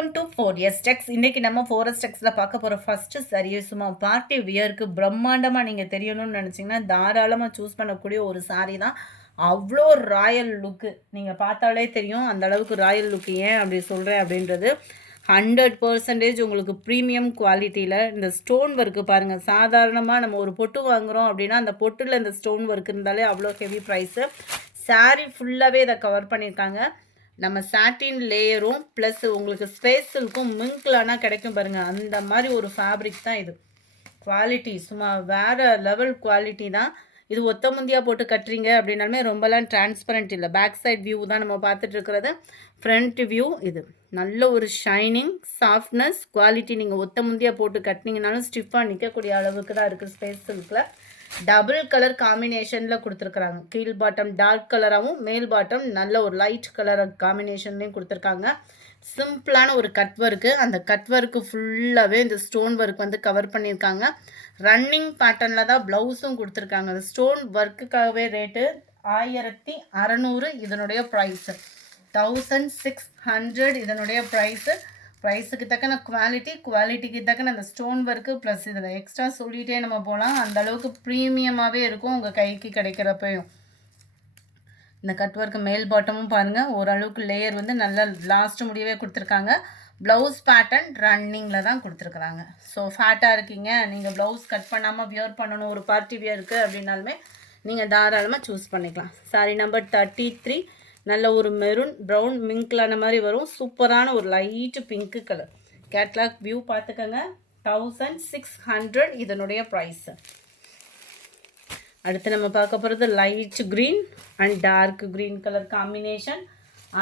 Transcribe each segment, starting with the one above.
Welcome to 4S Tex. இன்னைக்கு நம்ம 4S Texல பார்க்க போகிற ஃபஸ்ட்டு saree சும்மா பார்ட்டி வியருக்கு பிரம்மாண்டமாக நீங்கள் தெரியணும்னு நினச்சிங்கன்னா தாராளமாக சூஸ் பண்ணக்கூடிய ஒரு saree தான். அவ்வளோ ராயல் லுக்கு நீங்கள் பார்த்தாலே தெரியும் அந்த அளவுக்கு ராயல் லுக்கு. ஏன் அப்படி சொல்கிறேன் அப்படின்றது 100% உங்களுக்கு ப்ரீமியம் குவாலிட்டியில் இந்த ஸ்டோன் ஒர்க்கு பாருங்கள். சாதாரணமாக நம்ம ஒரு பொட்டு வாங்குகிறோம் அப்படின்னா அந்த பொட்டில் இந்த ஸ்டோன் ஒர்க் இருந்தாலே அவ்வளோ ஹெவி ப்ரைஸு. saree ஃபுல்லாகவே இதை கவர் பண்ணியிருக்காங்க. நம்ம சாட்டின் லேயரும் ப்ளஸ் உங்களுக்கு ஸ்பேஸுக்கும் மிங்க்லானா கிடைக்கும் பாருங்கள், அந்த மாதிரி ஒரு ஃபேப்ரிக் தான் இது. குவாலிட்டி சும்மா வேறு லெவல் குவாலிட்டி தான் இது. ஒத்த முந்தியாக போட்டு கட்டுறீங்க அப்படின்னாலுமே ரொம்பலாம் டிரான்ஸ்பரண்ட் இல்லை. பேக் சைட் வியூ தான் நம்ம பார்த்துட்ருக்கிறது. ஃப்ரண்ட் வியூ இது நல்ல ஒரு ஷைனிங் சாஃப்ட்னஸ் குவாலிட்டி. நீங்கள் ஒத்த முந்தியாக போட்டு கட்டினீங்கனாலும் ஸ்டிஃபாக நிற்கக்கூடிய அளவுக்கு தான் இருக்குது. ஸ்பேஸ் சில்கில் டபுள் கலர் காம்பினேஷனில் கொடுத்துருக்குறாங்க. கீழ் பாட்டம் டார்க் கலராகவும் மேல் பாட்டம் நல்ல ஒரு லைட் கலர் காம்பினேஷன்லேயும் கொடுத்துருக்காங்க. சிம்பிளான ஒரு கட் ஒர்க்கு. அந்த கட் ஒர்க்கு ஃபுல்லாகவே இந்த ஸ்டோன் ஒர்க் வந்து கவர் பண்ணியிருக்காங்க. ரன்னிங் பேட்டர்னில் தான் ப்ளவுஸும் கொடுத்துருக்காங்க. அந்த ஸ்டோன் ஒர்க்குக்காகவே ரேட்டு 1600 இதனுடைய ப்ரைஸு. 1600 இதனுடைய ப்ரைஸு. ப்ரைஸுக்கு தக்கன குவாலிட்டிக்கு தக்கன அந்த ஸ்டோன் ஒர்க்கு ப்ளஸ் இதில் எக்ஸ்ட்ரா சொல்லிகிட்டே நம்ம போகலாம். அந்தளவுக்கு ப்ரீமியமாகவே இருக்கும் உங்கள் கைக்கு கிடைக்கிறப்பையும். இந்த கட் ஒர்க்கு மேல் பாட்டமும் பாருங்கள் ஓரளவுக்கு லேயர் வந்து நல்லா லாஸ்ட்டு முடியவே கொடுத்துருக்காங்க. ப்ளவுஸ் பேட்டர்ன் ரன்னிங்கில் தான் கொடுத்துருக்குறாங்க. ஸோ ஃபேட்டாக இருக்கீங்க, நீங்கள் ப்ளவுஸ் கட் பண்ணாமல் வியர் பண்ணணும் ஒரு பார்ட்டி வியருக்கு அப்படின்னாலுமே நீங்கள் தாராளமாக சூஸ் பண்ணிக்கலாம். சாரி நம்பர் 33 நல்ல ஒரு மெரூன் ப்ரௌன் மிங்க்லான மாதிரி வரும். சூப்பரான ஒரு light pink colour. Catalogue view பார்த்துக்கோங்க. 1600 இதனுடைய ப்ரைஸு. அடுத்து நம்ம பார்க்க போகிறது light green and dark green colour combination.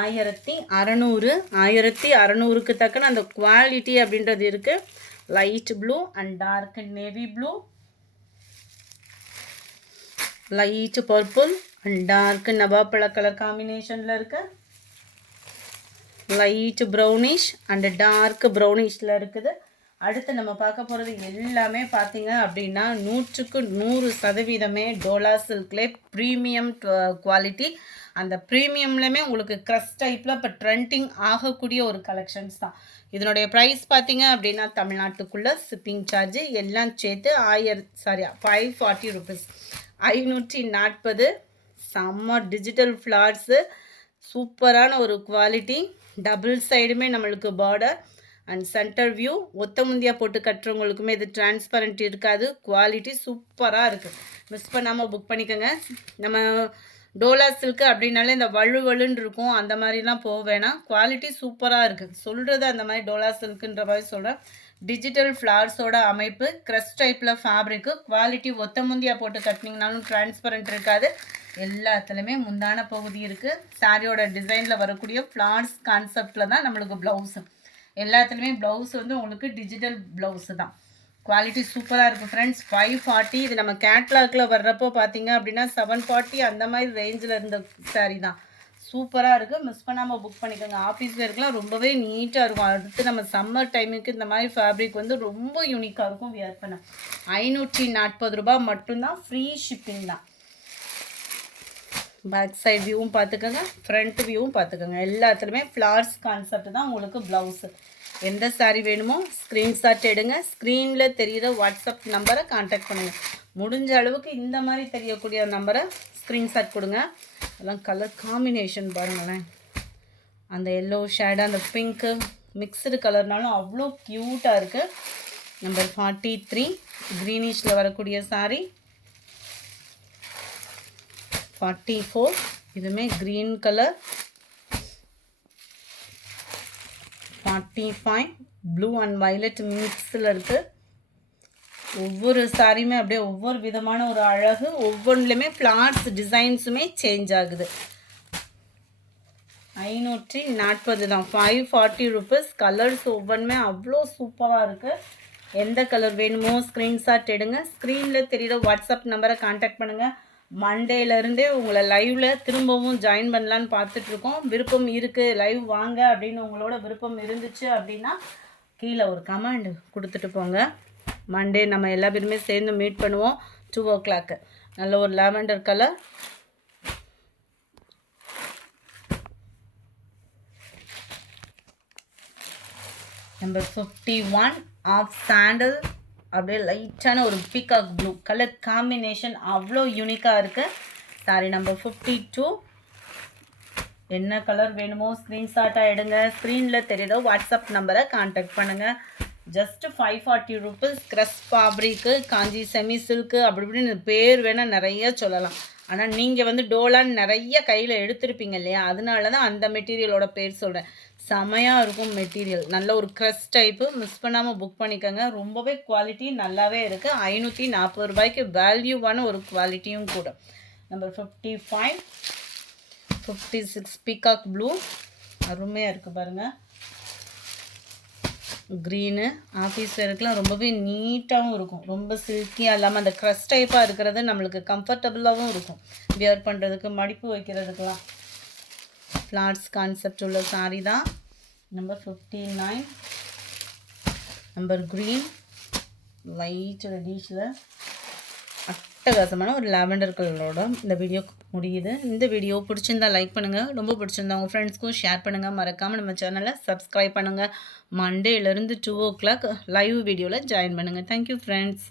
1600. 1600க்கு தக்கன அந்த குவாலிட்டி அப்படின்றது இருக்குது. Light blue and dark navy blue, light purple and dark நவாப்பழ கலர் காம்பினேஷனில் இருக்குது. லைட் ப்ரௌனிஷ் அண்ட் டார்க் ப்ரௌனிஷில் இருக்குது. அடுத்து நம்ம பார்க்க போகிறது எல்லாமே பார்த்தீங்க அப்படின்னா 100க்கு 100% டோலா சில்க்லே ப்ரீமியம் குவாலிட்டி. அந்த ப்ரீமியம்லையுமே உங்களுக்கு க்ரஷ் டைப்பில் இப்போ ட்ரெண்டிங் ஆகக்கூடிய ஒரு கலெக்ஷன்ஸ் தான். இதனுடைய ப்ரைஸ் பார்த்தீங்க அப்படின்னா தமிழ்நாட்டுக்குள்ளே ஷிப்பிங் சார்ஜு எல்லாம் சேர்த்து 540 ருபீஸ். 540. செம்ம டிஜிட்டல் ஃப்ளார்ஸு. சூப்பரான ஒரு குவாலிட்டி. டபுள் சைடுமே நம்மளுக்கு பார்டர் அண்ட் சென்டர் வியூ. ஒத்த முந்தியாக போட்டு கட்டுறவங்களுக்குமே இது டிரான்ஸ்பரண்ட் இருக்காது. குவாலிட்டி சூப்பராக இருக்குது. மிஸ் பண்ணாமல் புக் பண்ணிக்கோங்க. நம்ம டோலா சில்க்கு அப்படின்னாலே இந்த வலுன்னு இருக்கும், அந்த மாதிரிலாம் போக வேணாம். குவாலிட்டி சூப்பராக இருக்குது. சொல்கிறது அந்த மாதிரி டோலா சில்க்குன்ற மாதிரி சொல்கிறேன். டிஜிட்டல் ஃப்ளார்ஸோட அமைப்பு, க்ரஷ் டைப்பில் ஃபேப்ரிக்கு, குவாலிட்டி. ஒத்த முந்தியாக போட்டு கட்டினீங்கனாலும் டிரான்ஸ்பரண்ட் இருக்காது. எல்லாத்துலேயுமே முந்தான பகுதி இருக்குது. சாரியோட டிசைனில் வரக்கூடிய ஃப்ளார்ஸ் கான்செப்டில் தான் நம்மளுக்கு ப்ளவுஸு. எல்லாத்துலேயுமே ப்ளவுஸ் வந்து உங்களுக்கு டிஜிட்டல் ப்ளவுஸு தான். குவாலிட்டி சூப்பராக இருக்குது ஃப்ரெண்ட்ஸ். 540. இது நம்ம கேட்லாகில் வர்றப்போ பார்த்தீங்க அப்படின்னா 740 அந்த மாதிரி ரேஞ்சில் இருந்த சாரீ தான். சூப்பராக இருக்குது. மிஸ் பண்ணாமல் புக் பண்ணிக்கோங்க. ஆஃபீஸ் வேர்க்கெலாம் ரொம்பவே நீட்டாக இருக்கும். அடுத்து நம்ம சம்மர் டைமுக்கு இந்த மாதிரி ஃபேப்ரிக் வந்து ரொம்ப யூனிக்காக இருக்கும் வியர் பண்ண. 540 ரூபா மட்டும்தான். ஃப்ரீ ஷிப்பிங் தான். பேக் சைட் வியூவும் பார்த்துக்கோங்க, ஃப்ரண்ட் வியூவும் பார்த்துக்கோங்க. எல்லாத்துலேயுமே ஃப்ளார்ஸ் கான்செப்ட் தான் உங்களுக்கு ப்ளவுஸு. எந்த சாரீ வேணுமோ ஸ்க்ரீன்ஷாட் எடுங்க. ஸ்க்ரீனில் தெரிகிற வாட்ஸ்அப் நம்பரை கான்டாக்ட் பண்ணுங்கள். முடிஞ்ச அளவுக்கு இந்த மாதிரி தெரியக்கூடிய நம்பரை ஸ்க்ரீன்ஷாட் கொடுங்க. அதெல்லாம் கலர் காம்பினேஷன் பாருங்களேன். அந்த எல்லோ ஷேடு அந்த பிங்க்கு மிக்சடு கலர்னாலும் அவ்வளோ க்யூட்டாக இருக்குது. நம்பர் 43 க்ரீனிஷில் வரக்கூடிய சாரீ. 44 இதுவுமே green colour. 45 blue and violet மிக்ஸில் இருக்குது. ஒவ்வொரு சாரியுமே அப்படியே ஒவ்வொரு விதமான ஒரு அழகு. ஒவ்வொன்றுலையுமே ஃப்ளார்ஸ் டிசைன்ஸுமே சேஞ்ச் ஆகுது. 540 தான். 540 ருபீஸ். கலர்ஸ் ஒவ்வொன்றுமே அவ்வளோ சூப்பராக இருக்குது. எந்த கலர் வேணுமோ ஸ்க்ரீன்ஷாட் எடுங்க. ஸ்க்ரீனில் தெரிகிற வாட்ஸ்அப் நம்பரை கான்டாக்ட் பண்ணுங்கள். மண்டேலேருந்தே உங்களை லைவில் திரும்பவும் ஜாயின் பண்ணலான்னு பார்த்துட்ருக்கோம். விருப்பம் இருக்குது லைவ் வாங்க அப்படின்னு உங்களோட விருப்பம் இருந்துச்சு அப்படின்னா கீழே ஒரு கமெண்ட் கொடுத்துட்டு போங்க. மண்டே நம்ம எல்லா பேருமே சேர்ந்து மீட் பண்ணுவோம் 2 o'clock. நல்ல ஒரு lavender colour. Number 51 of sandal, அப்படியே லைட்டான ஒரு பீகாக் ப்ளூ கலர் காம்பினேஷன் அவ்வளோ யூனிக்காக இருக்குது. Sorry number 52. என்ன கலர் வேணுமோ ஸ்க்ரீன்ஷாட்டாக எடுங்க. ஸ்க்ரீனில் தெரியுதோ வாட்ஸ்அப் நம்பரை கான்டாக்ட் பண்ணுங்கள். Just 540 rupees. க்ரஸ் ஃபேப்ரிக்கு, காஞ்சி செமி சில்க்கு, அப்படி இப்படின்னு பேர் வேணால் நிறைய சொல்லலாம். ஆனால் நீங்கள் வந்து டோலான்னு நிறைய கையில் எடுத்திருப்பீங்க இல்லையா, அதனால தான் அந்த மெட்டீரியலோட பேர் சொல்கிறேன். செமையாக இருக்கும் மெட்டீரியல், நல்ல ஒரு க்ரஸ் டைப்பு. மிஸ் பண்ணாமல் புக் பண்ணிக்கோங்க. ரொம்பவே குவாலிட்டி நல்லாவே இருக்குது. 540 ரூபாய்க்கு வேல்யூவான ஒரு குவாலிட்டியும் கூட. நம்பர் 55, 56 பீகாக் ப்ளூ, அருமையாக இருக்குது பாருங்கள். க்ரீனு ஆஃபீஸ் வேருக்குலாம் ரொம்பவே நீட்டாகவும் இருக்கும். ரொம்ப சில்கியாக இல்லாமல் அந்த க்ரஸ் டைப்பாக இருக்கிறது நம்மளுக்கு கம்ஃபர்டபுளாகவும் இருக்கும் வியர் பண்ணுறதுக்கு, மடிப்பு வைக்கிறதுக்கெலாம். ஃப்ளாட்ஸ் கான்செப்ட் உள்ள சாரீ தான். நம்பர் 59 நம்பர் க்ரீன், லைட் ரெடிஷில் அட்டகாசமான ஒரு லாவெண்டர் கலரோட இந்த வீடியோ முடியுது. இந்த வீடியோ பிடிச்சிருந்தா லைக் பண்ணுங்கள், ரொம்ப பிடிச்சிருந்தா உங்கள் ஃப்ரெண்ட்ஸ்க்கும் ஷேர் பண்ணுங்கள். மறக்காமல் நம்ம சேனலை சப்ஸ்கிரைப் பண்ணுங்கள். மண்டேலேருந்து 2 o'clock லைவ் வீடியோவில் ஜாயின் பண்ணுங்கள். Thank you friends.